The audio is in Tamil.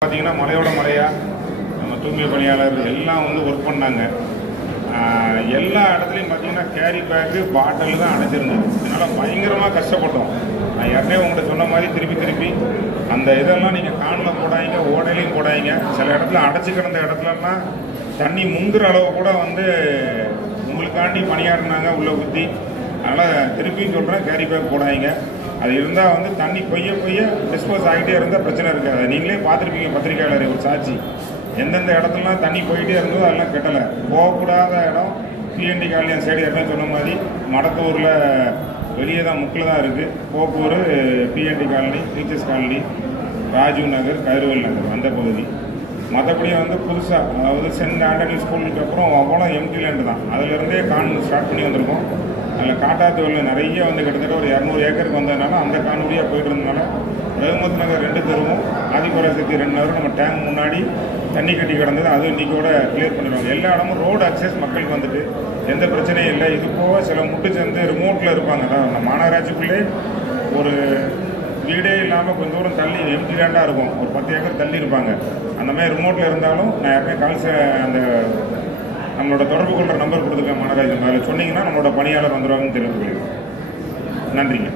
பார்த்தீங்கன்னா மலையோட மலையாக நம்ம தூய்மை பணியாளர் எல்லாம் வந்து ஒர்க் பண்ணாங்க. எல்லா இடத்துலையும் பார்த்தீங்கன்னா கேரி பேக்கு பாட்டில் தான் அடைச்சிருந்தது. இதனால் பயங்கரமாக கஷ்டப்பட்டோம். நான் ஏற்கனவே உங்கள்கிட்ட சொன்ன மாதிரி திருப்பி அந்த இதெல்லாம் நீங்கள் காணில் போடாதீங்க, ஓடையிலையும் போடாதீங்க. சில இடத்துல அடைச்சி கிடந்த இடத்துலலாம் தண்ணி முங்குற அளவு கூட வந்து உங்களுக்காண்டி பணியாடினாங்க உள்ளே ஊற்றி. அதனால் திருப்பியும் சொல்கிறேன், கேரி பேக் போடாதீங்க. அது இருந்தால் வந்து தண்ணி பொய்ய டிஸ்போஸ் ஆகிட்டே இருந்தால் பிரச்சனை இருக்காது. நீங்களே பார்த்துருப்பீங்க, பத்திரிகையாளர் ஒரு சாட்சி. எந்தெந்த இடத்துலலாம் தண்ணி போயிட்டே இருந்ததோ அதெல்லாம் கெட்டலை. போகக்கூடாத இடம் பிஎன்டி காலனி சைடு ஏற்கனவே சொன்ன மாதிரி மடத்தூரில் வெளியே தான் முக்கில் தான் இருக்குது. Pokkur, PNT colony, teachers colony, Rajiv Nagar, கைருவல் நகர் அந்த பகுதி. மற்றபடி வந்து புதுசாக அதாவது சென்ட் ஆண்டனி ஸ்கூலுக்கு அப்புறம் அவ்வளோ எம்டி லேண்டு தான். அதிலிருந்தே ஸ்டார்ட் பண்ணி வந்திருக்கோம். அதில் காட்டாத்து வெள்ளம் நிறைய வந்து கிட்டத்தட்ட ஒரு 200 ஏக்கருக்கு வந்ததுனால அந்த காணொலியாக போயிட்டு இருந்ததுனால ரகுமத் நகர் 2 தெருவும் ஆதிபராசக்தி 2 நகரும் நம்ம டேங்க் முன்னாடி தண்ணி கட்டி கிடந்தது. அது இன்றைக்கோட கிளியர் பண்ணிடுவாங்க. எல்லா இடமும் ரோடு அக்சஸ் மக்களுக்கு வந்துட்டு எந்த பிரச்சனையும் இல்லை. இது போக சில முட்டு சேர்ந்து ரிமோட்டில் இருப்பாங்க. நம்ம மாநகராட்சிக்குள்ளே ஒரு வீடே இல்லாமல் கொஞ்சம் தூரம் தள்ளி எம்டி லேண்டாக இருக்கும், ஒரு 10 ஏக்கர் தள்ளி இருப்பாங்க. அந்த மாதிரி ரிமோட்டில் இருந்தாலும் நான் ஏற்கனவே அந்த நம்மளோட தொடர்பு கொள்கிற நம்பர் கொடுத்துருக்கேன் மாநகராட்சி. அதில் சொன்னீங்கன்னா நம்மளோட பணியாளர் வந்துடுவாங்கன்னு தெரிவித்துக்கிறேன். நன்றிங்க.